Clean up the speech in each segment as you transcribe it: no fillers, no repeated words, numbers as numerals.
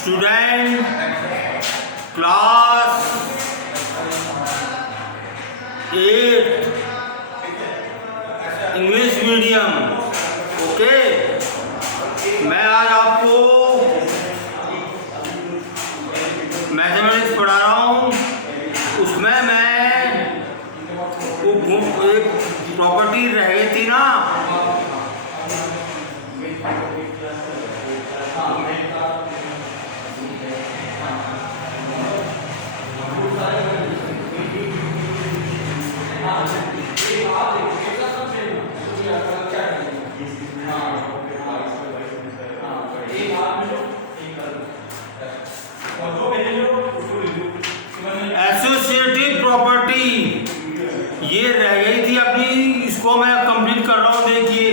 Student class 8 English medium. Okay, मैं आज आपको मैथमेटिक्स पढ़ा रहा हूँ। उसमें मैं एक प्रॉपर्टी रह गई थी ना, एसोसिएटिव प्रॉपर्टी ये रह गई थी अपनी, इसको मैं कंप्लीट कर रहा हूँ। देखिए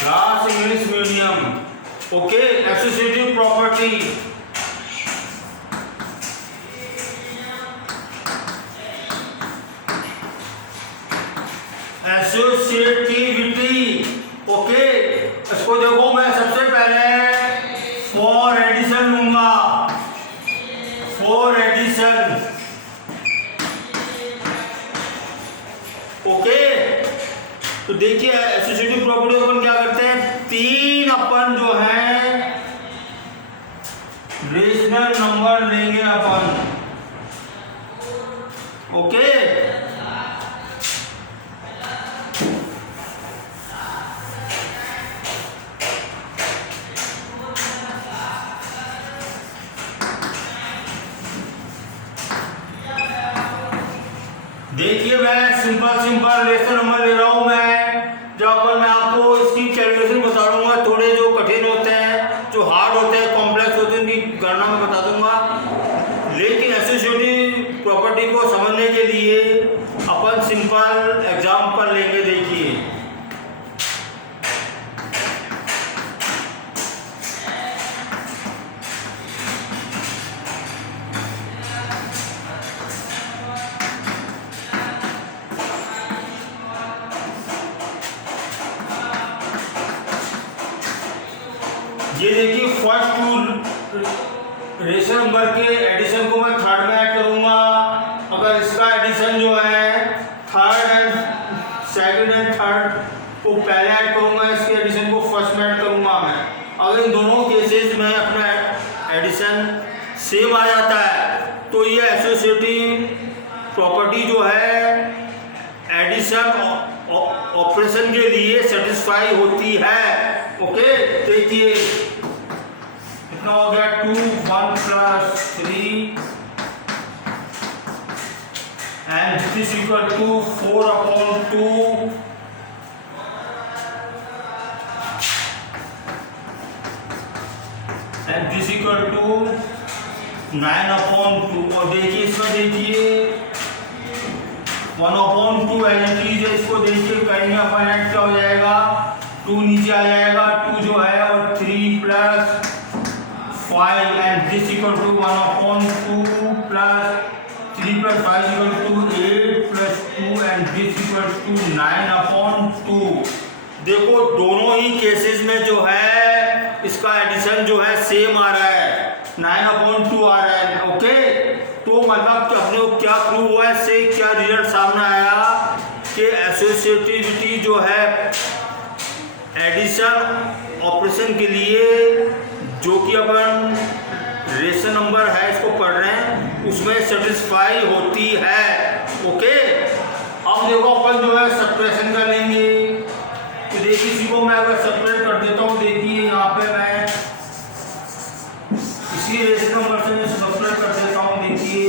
class English medium. Okay, associative property. Associativity. Okay, इसको देखो, मैं सबसे पहले फॉर एडिशन लूंगा। For addition. ओके, तो देखिए एसोसिएटिव प्रॉपर्टी अपन क्या करते हैं, तीन अपन जो है रेशनल नंबर लेंगे अपन। ओके, देखिए मैं सिंपल रेशनल नंबर ले रहा हूं। मैं आपको इसकी कैलकुलेशन बता दूंगा। थोड़े जो कठिन होते हैं, जो हार्ड होते हैं, कॉम्प्लेक्स होते हैं, उनकी गणना में बता दूंगा। लेकिन एसोसिएटिव प्रॉपर्टी को समझने के लिए अपन सिंपल एग्जांपल लेंगे। देखिए ये देखिए, फर्स्ट टू रेशनल नंबर के एडिशन को मैं थर्ड में ऐड करूंगा। अगर इसका एडिशन जो है third and second and third को पहले ऐड करूंगा, इसके एडिशन को फर्स्ट में ऐड करूंगा मैं। अगर इन दोनों केसेस में अपना एडिशन सेम आ जाता है तो ये एसोसिएटिव प्रॉपर्टी जो है एडिशन ऑपरेशन के लिए सेटिस्फाई होती है। ओके, देखिए कितना हो गया, 2 1 + 3 and this is equal to 4/2 and this is equal to 9/2। और देखिए इसमें देखिए 1/2 एलएनटी है, इसको देखिए करेंगे अपन ऐड क्या हो जाएगा, 2 नीचे आ जाएगा, 2 जो है और 3 + 5 and this equal to 1/2 + 3 + 5 equal to 8 + 2 and this equal to 9/2। देखो दोनों ही केसेस में जो है इसका एडिशन जो है सेम आ रहा है, 9/2 आ रहा है। ओके, तो मतलब कि अपने को क्या प्रूव हुआ है, इससे क्या रिजल्ट सामने आया कि एसोसिएटिविटी जो है एडिशन ऑपरेशन के लिए, जो कि अपन रेशनल नंबर है इसको पढ़ रहे हैं, उसमें सेटिस्फाई होती है। ओके, अब देखो अपन जो है सब्ट्रैक्शन कर लेंगे। तो देखिए इसी को मैं अगर सेपरेट कर देता हूँ, देखिए यहाँ पे मैं इसी किसी रेशनल नंबर से मैं सब्ट्रैक्ट कर देता हूँ। देखिए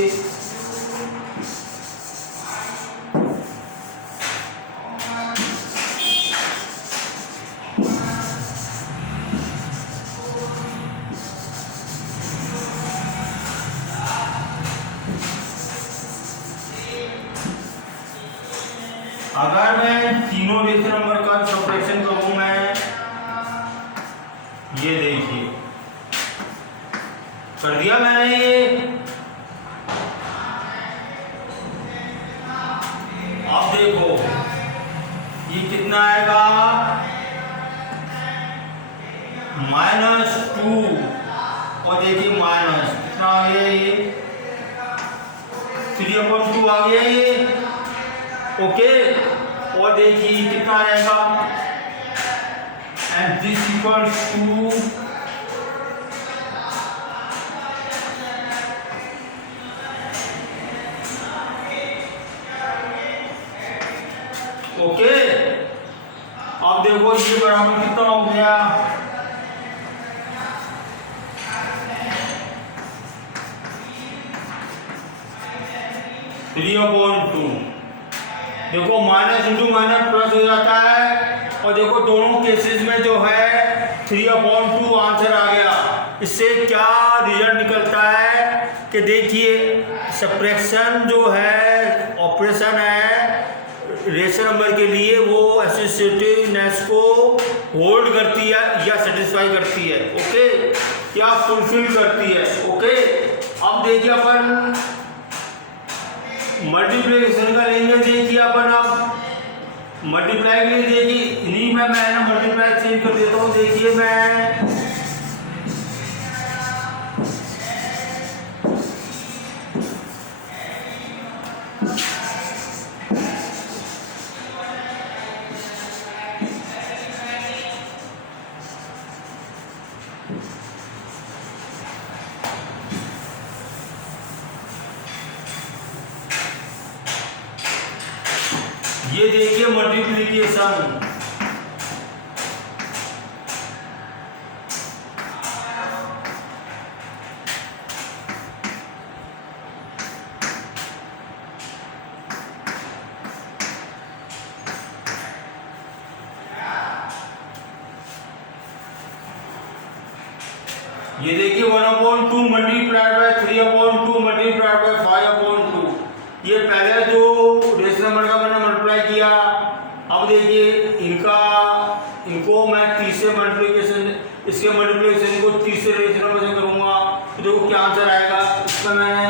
अगर मैं तीनों रेशनल नंबर का सब्ट्रैक्शन करूँ, मैं ये देखिए कर दिया मैंने ये। अब देखो ये कितना आएगा, -2 और देखिए माइनस कितना आ गया, ये 3/2 आ गया ये। ओके, और देखिए कितना आएगा, and this equals to okay. अब देखो ये बराबर कितना हो गया, (3/2). देखो माइनस इंटू माइनस प्लस हो जाता है, और देखो दोनों केसेस में जो है 3/2 आंसर आ गया। इससे क्या रिजल्ट निकलता है कि देखिए सब्ट्रैक्शन जो है ऑपरेशन है रेशनल नंबर के लिए, वो एसोसिएटिवनेस को होल्ड करती है या सेटिस्फाई करती है। ओके, या फुलफिल करती है। ओके, अब देखिए अपन मल्टीप्लिकेशन का लेंगे। देखिए अपन अब मल्टीप्लाई के लिए देखिए इन्हीं में मैं ना मल्टीप्लाई चेंज कर देता हूँ। देखिए मैं ये देखिए मल्टीप्लिकेशन, ये देखिए 1/2 मल्टीप्लाइड बाय 3/2 मल्टीप्लाइड बाय 5/2। ये पहले जो रेशनल नंबर का मैंने मल्टीप्लाई किया। अब देखिए इनको मैं 30 से मल्टीप्लिकेशन, इसके मल्टीप्लिकेशन को 30 से रेशनल नंबर से करूंगा तो देखो क्या आंसर आएगा। इसमें मैं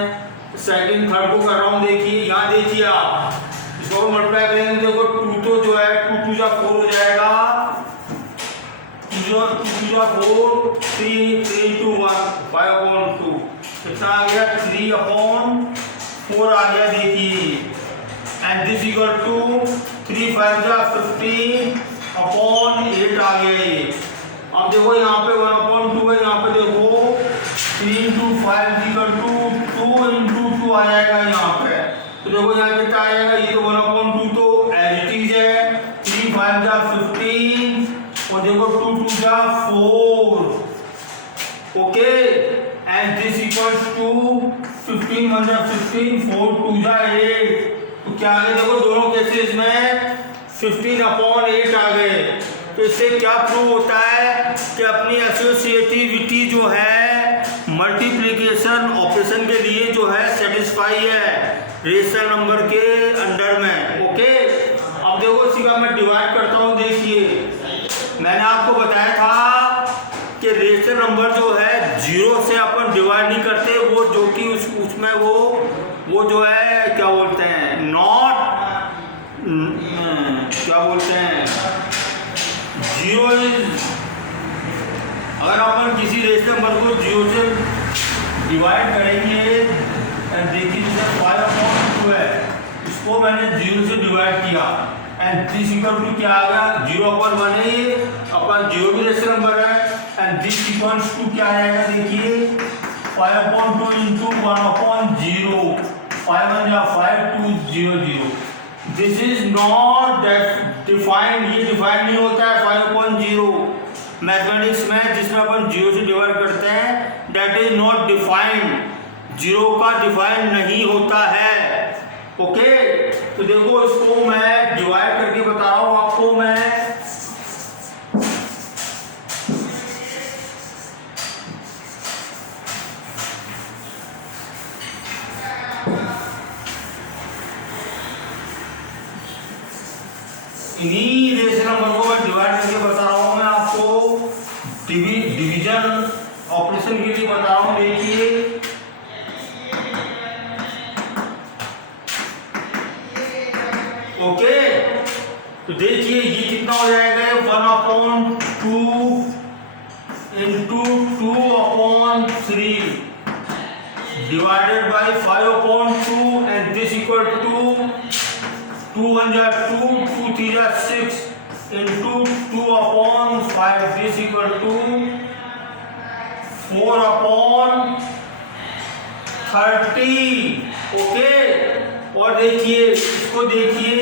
सेकंड थर्ड को कर रहा हूँ। देखिए यहाँ देखिए आप इसको मल्टीप्लाई करेंगे, देखो 2 तो जो है 2 2 4 हो जाएगा, 2 2 4 3 3 2 1 5/2 कितना आ गया, 3/4 आ गया। देखिए एंड दिस इक्वल टू 3 5 15/8 आ गया ये। अब देखो यहाँ पे 1/2 है, यहाँ पे देखो 3 into 5 इक्वल टू 2 into 2 आ जाएगा यहाँ पे। तो देखो यहाँ कितना आएगा, ये तो 1/2 तो एज इट इज है, 3 5 15 और देखो 2 2 4। Okay, and this equals to 15 1 15 4 2 8। तो क्या आ गया, देखो दोनों केसेस में 15/8 आ गए। तो इससे क्या प्रूव होता है कि अपनी एसोसिएटिविटी जो है मल्टीप्लिकेशन ऑपरेशन के लिए जो है सेटिस्फाई है रेशनल नंबर के अंडर में। ओके, अब देखो इसी का मैं डिवाइड करता हूँ। देखिए मैंने आपको बताया था कि रेशनल नंबर जो है 0 से अपन डिवाइड नहीं करते, वो जो कि उसमें वो जो है क्या बोलते हैं, नॉट क्या बोलते हैं, 0 इज, अगर अपन किसी रेशनल नंबर को 0 से डिवाइड करेंगे, देखिए जैसे 5/2 है, इसको मैंने 0 से डिवाइड किया एंड दिस इक्वल टू क्या आ गया, 0/1 है, ये अपन 0 भी रेशनल नंबर है एंड दिस इक्वल्स टू क्या आएगा, देखिए 5/2 into 1/0, 5 1 या 5 2 0 0। दिस इज नॉट डिफाइंड, ये डिफाइंड नहीं होता है 5/0 मैथमेटिक्स में, जिसमें अपन 0 से डिवाइड करते हैं, that is not defined, zero का डिफाइंड नहीं होता है। ओके, तो देखो इसको मैं डिवाइड करके बता रहा हूं आपको मैं। इन्हीं रेशनल नंबर को मैं डिवाइड करके बता रहा हूं मैं आपको, डिवीजन ऑपरेशन के लिए बता रहा हूं। देखिए ओके, तो देखिए ये कितना हो जाएगा, 1/2 into 2/3 divided by 5/2 and this equal to 2 1 जा 2, 2 3 जा 6 into 2/5 this equal to 4/30। Okay, और देखिए इसको देखिए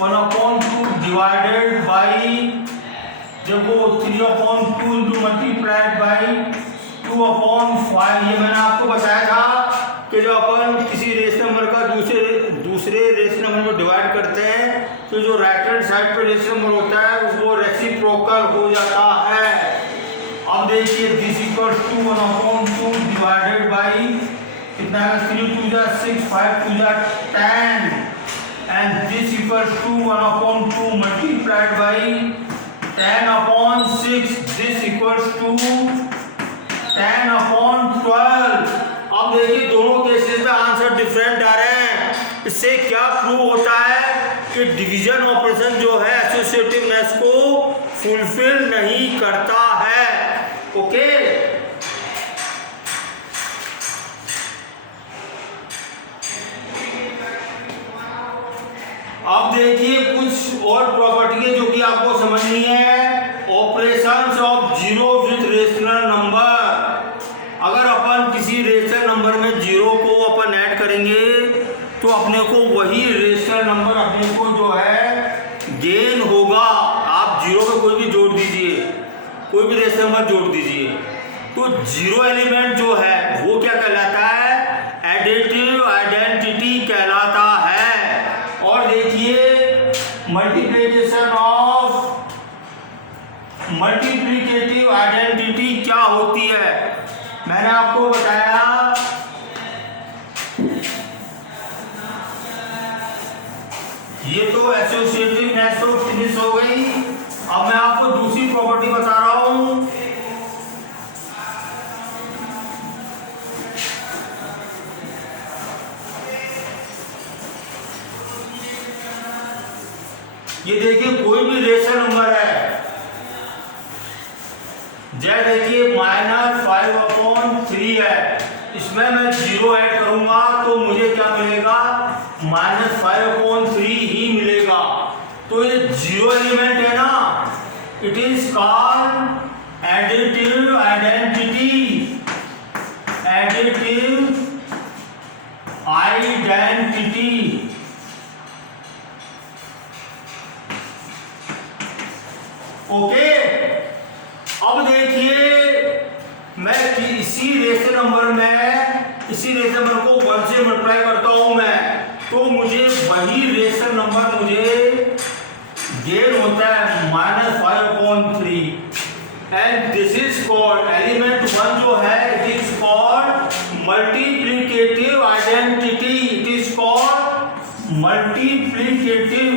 1/2 डिवाइडेड बाई, देखो 3/2 इंटू मल्टीप्लाइड बाई 2/5। ये मैंने आपको बताया था कि जब अपन किसी रेशनल नंबर का दूसरे रेशनल नंबर में डिवाइड करते हैं तो जो राइट हैंड साइड पर रेशनल नंबर होता है वो रेसिप्रोकल हो जाता है। अब देखिए this equal to 1/2 divided by कितना है, 3 2 जा 6, 5 2 जा 10 and this equal to 1/2 multiplied by 10/6 this equal to 10/12। अब देखिए दोनों केसेस में आंसर डिफरेंट आ रहे हैं। इससे क्या प्रूव होता है कि डिवीजन ऑपरेशन जो है एसोसिएटिवनेस को फुलफिल नहीं करता है। ओके, अब देखिए कुछ और प्रॉपर्टी है जो कि आपको समझनी है। Operations of zero with rational number. अगर अपन किसी रेशनल नंबर में जीरो को अपन ऐड करेंगे तो अपने को वही रेशनल नंबर अपने को जो है गेन होगा। आप जीरो में कोई भी जोड़ दीजिए, कोई भी रेशनल नंबर जोड़ दीजिए, तो जीरो एलिमेंट जो है वो क्या कहलाता है, एडिटिव आइडेंटिटी कहलाता है। और देखिए मल्टीप्लिकेशन ऑफ मल्टीप्लिकेटिव आइडेंटिटी क्या होती है, मैंने आपको बताया ये तो एसोसिएटिवनेस तो फिनिश हो गई। अब मैं आपको दूसरी प्रॉपर्टी बता रहा हूं। ये देखिए कोई भी रेशनल नंबर है, जैसे देखिए -5/3 है, इसमें मैं जीरो ऐड करूंगा तो मुझे क्या मिलेगा, -5/3 ही मिलेगा। तो ये जीरो एलिमेंट है ना, it is called additive identity. Additive identity. Okay, अब देखिए मैं इसी रेशनल नंबर को 1 से मल्टीप्लाई करता हूं मैं, तो मुझे वही रेशनल नंबर मुझे गेन होता है -5/3 and this is called element 1 जो है it is called multiplicative identity. It is called multiplicative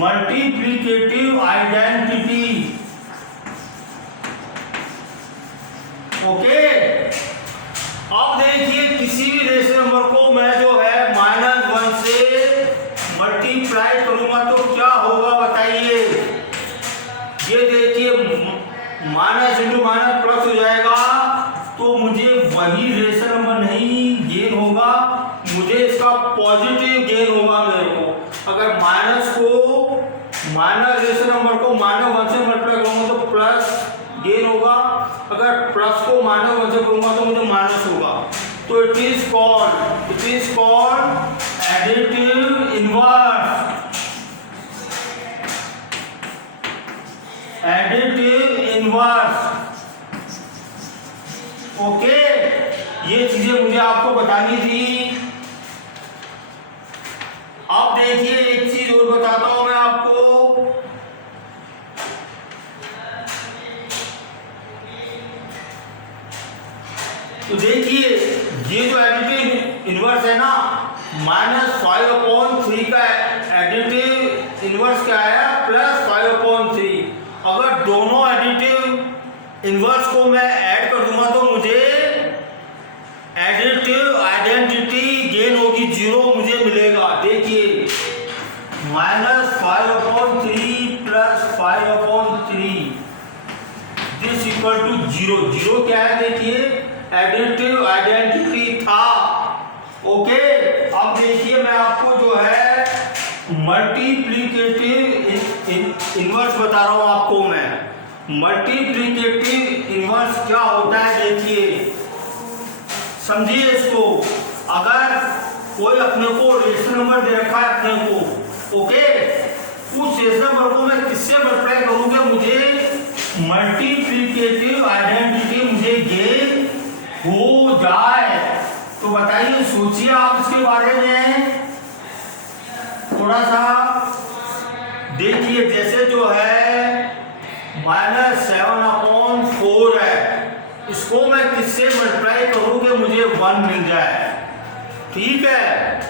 multiplicative identity. Okay, अब देखिए किसी भी रेशनल नंबर को मैं जो है -1 से मल्टीप्लाई करूंगा तो क्या होगा बताइए। ये देखिए माइनस इंटू माइनस प्लस हो जाएगा, तो मुझे वही रेशनल नंबर नहीं गेन होगा, मुझे इसका पॉजिटिव गेन होगा मेरे को। अगर माइनस रेशनल नंबर को -1 से मल्टीप्लाई करूंगा तो प्लस गेन होगा, अगर प्लस को -1 से करूंगा तो मुझे माइनस होगा। तो it is called additive inverse. Additive inverse. Okay, ये चीजें मुझे आपको बतानी थी। अब देखिए एक चीज और बताता हूं मैं आपको। तो देखिए ये जो एडिटिव इनवर्स है ना, -5/3 का एडिटिव इनवर्स क्या है, +5/3। अगर दोनों एडिटिव इनवर्स को मैं ऐड कर दूंगा तो मुझे एडिटिव आइडेंटिटी गेन होगी, 0 मुझे मिलेगा। देखिए -5/3 + 5/3 दिस इक्वल टू 0। 0 क्या है, देखिए एडिटिव आइडेंटिटी था। ओके, अब देखिए मैं आपको जो है मल्टीप्लिकेटिव इनवर्स बता रहा हूं आपको मैं। मल्टीप्लिकेटिव इनवर्स क्या होता है, देखिए समझिए इसको। अगर कोई अपने को रेशनल नंबर दे रखा है अपने को, ओके, उस रेशनल नंबर को मैं किससे मल्टीप्लाई करूंगा, मुझे मल्टीप्लिकेटिव आइडेंटिटी मुझे गेन हो जाए। तो बताइए, सोचिए आप इसके बारे में थोड़ा सा। देखिए जैसे जो है -7/4 है, इसको मैं किससे मल्टीप्लाई करूं कि मुझे 1 मिल जाए। ठीक है,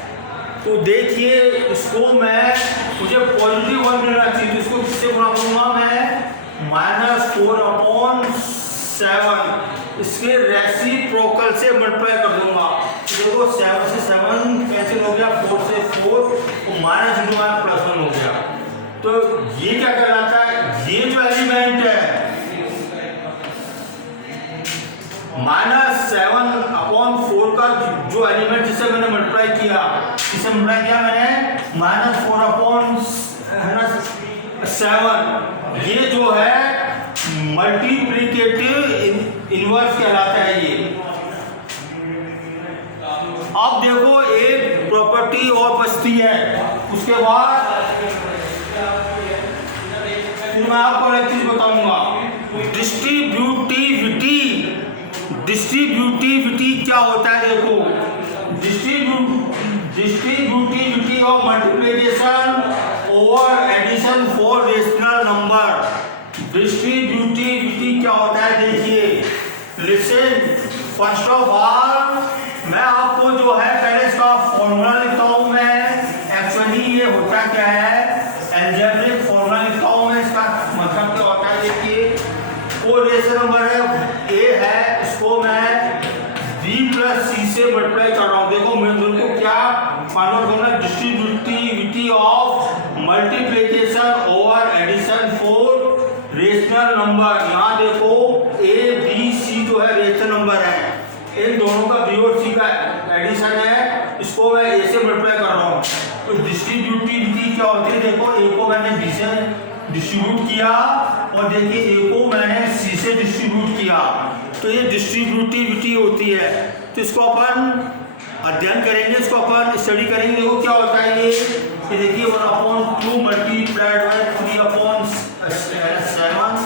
तो देखिए इसको मुझे पॉजिटिव 1 मिलना चाहिए, तो इसको किससे गुणा करूंगा मैं, -4/7 इसके रेसिप्रोकल से मल्टीप्लाई कर दूंगा। देखो 7 से 7 कैंसिल हो गया, 4 से 4, तो -0 +1 हो गया। तो ये क्या कहलाता है, ये जो एलिमेंट है -7/4 का जो एलिमेंट जिससे मैंने मल्टीप्लाई किया, इसे मल्टीप्लाई किया मैंने -4/7, ये जो है मल्टीप्लिकेटिव इनवर्स कहलाता है ये। अब देखो एक प्रॉपर्टी और बचती है, उसके बाद फिर मैं आपको एक चीज बताऊंगा, डिस्ट्रीब्यूटिविटी क्या होता है। देखो distributivity of multiplication over addition for rational number. Distributivity क्या होता है, देखिए लिसन। फर्स्ट ऑफ ऑल मैं आपको जो है पहले इसका फॉर्मूला लिखता हूं मैं। एक्चुअली ये होता क्या है, अलजेब्रिक फॉर्मूला लिखता हूं मैं। इसका मतलब क्या होता है, देखिए कोई रेशनल नंबर है a है, इसको मैं b + c से मल्टीप्लाई कर रहा हूं। देखो मेरे को क्या फाइंड आउट करना है, distributivity of multiplication over addition for rational number. यहाँ देखो a b c जो है रेशनल नंबर है, इन दोनों का b और c का एडिशन है, इसको मैं a से मल्टीप्लाई कर रहा हूँ। तो डिस्ट्रीब्यूटिविटी क्या होती है, देखो a को मैंने b से डिस्ट्रीब्यूट किया और देखिए a को मैंने c से डिस्ट्रीब्यूट किया, तो ये डिस्ट्रीब्यूटिविटी होती है। तो इसको अपन अध्ययन करेंगे, इसको अपन स्टडी करेंगे। देखो क्या होता है ये देखिए 1/2 मल्टीप्लाइड बाय 3/7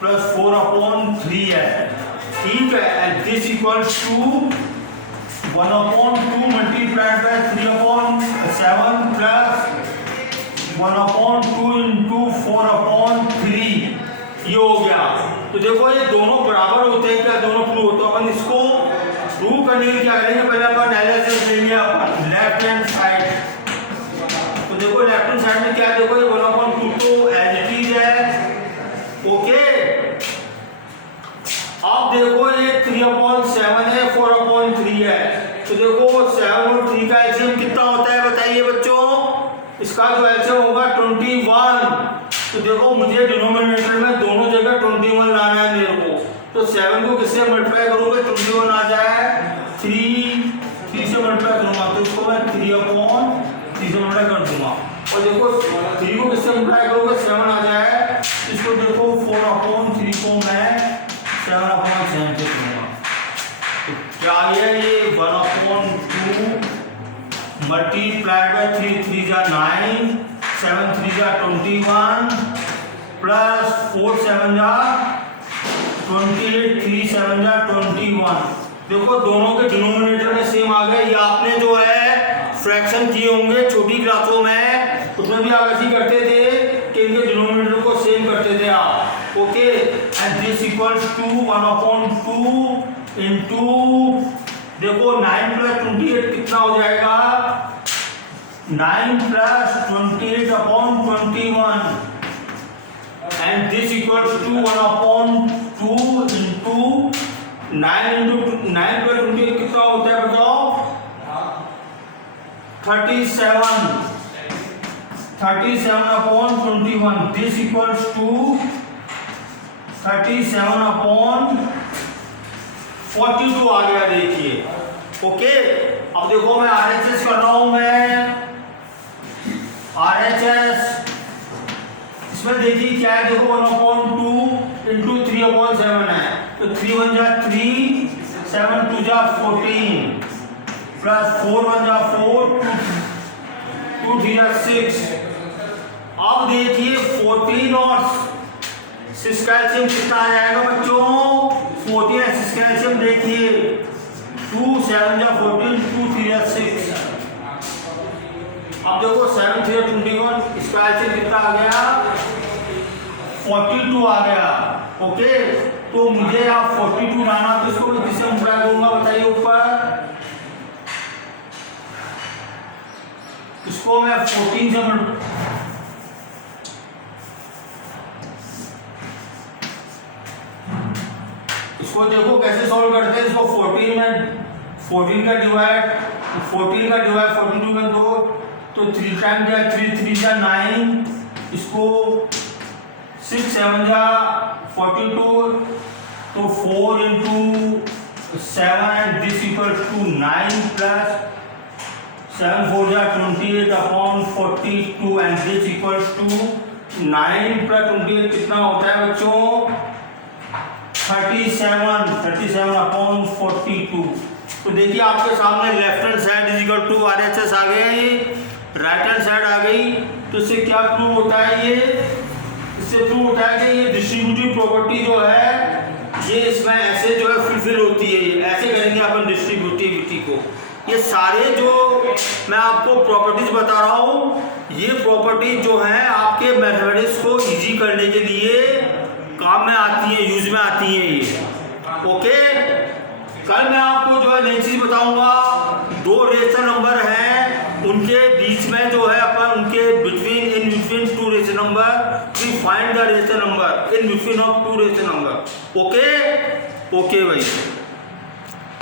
+ 4/3 है। ठीक है, and this equals to 1/2 multiplied by 3/7 + 1/2 × 4/3, ये हो गया। तो देखो ये दोनों बराबर होते हैं क्या, दोनों ट्रू होते हैं। अपन इसको प्रूव करने के लिए क्या करेंगे, पहले अपन एनालिसिस लेंगे अपन लेफ्ट हैंड साइड। तो देखो लेफ्ट हैंड साइड में क्या है, देखो ये 1/2 तो एज इट इज है। ओके, अब देखो ये 3/7 है, 4/3 है। तो देखो 7 और 3 का एलसीएम कितना होता है, बताइए बच्चों। इसका जो एलसीएम होगा 21। तो देखो मुझे डिनोमिनेटर में दोनों जगह 21 लाना है मेरे को। तो 7 को किससे मल्टीप्लाई करूंगा, 21 आ जाए, 3 से मल्टीप्लाई करूंगा, तो इसको मैं 3/3 से मल्टीप्लाई कर दूंगा। और देखो 3 को किससे मल्टीप्लाई करूंगा, 7 आ जाए, इसको देखो 4/3 को मैं 7/7 से करूंगा। तो क्या ये 1/2 मल्टीप्लाइड बाय 3 3 जा 9, 7 3 जा 21, प्लस 4 7 जा 28, 3 7 जा 21। देखो दोनों के डिनोमिनेटर में सेम आ गए। ये आपने जो है फ्रैक्शन किए होंगे छोटी क्लासों में, उसमें भी आप ऐसे करते थे कि इनके डिनोमिनेटर को सेम करते थे आप। Okay, and this equals to 1/2 into, देखो 9 + 28 कितना हो जाएगा, 9 + 28/21, and this equals to 1/2 into 9 + 28 कितना होता है बताओ, 37/21। दिस इक्वल्स टू 37/42 आ गया, देखिए। ओके, अब देखो मैं RHS कर रहा हूं, मैं RHS इसमें देखिए क्या है, देखो 1/2 इनटू 3/7 है, तो 3 1 जा 3, 7 2 जा 14, प्लस 4 1 जा 4, 2 3 जा 6। अब देखिए 14 और 6 का एलसीएम कितना आ जाएगा बच्चों, 14 और 6 का एलसीएम देखिए, 2 7 जा 14, 2 3 जा 6। अब देखो 7 3 जा 21, इसका एलसीएम कितना आ गया, 42 आ गया। ओके, तो मुझे आप 42 लाना, तो इसको मैं किससे मल्टीप्लाई करूंगा बताइए ऊपर, इसको मैं 14 से इसको देखो कैसे सॉल्व करते हैं, इसको 14 का डिवाइड 42 में दो, तो 3 टाइम जा 3 3 जा 9, इसको 6 7 जा 42, तो 4 into 7, and this equals to 9 plus 7 4 जा 28/42, and this equals to 9 plus 28 कितना होता है बच्चों, 37/42। तो देखिए आपके सामने left hand side is equal to RHS आ गया, ये राइट हैंड साइड आ गई। तो इससे क्या प्रूव होता है, इससे प्रूव होता है कि ये डिस्ट्रीब्यूटिव प्रॉपर्टी जो है ये इसमें ऐसे जो है फुलफिल होती है। ऐसे करेंगे अपन डिस्ट्रीब्यूटिविटी को। ये सारे जो मैं आपको प्रॉपर्टीज बता रहा हूँ, ये प्रॉपर्टी जो है आपके मैथमेटिक्स को इजी करने के लिए काम में आती है, यूज में आती है ये। ओके, कल मैं आपको जो है नई चीज बताऊंगा, 2 रेशनल नंबर हैं, उनके बीच में जो है अपन उनके in between 2 rational number, we find the rational number in between of 2 rational number. Okay भाई।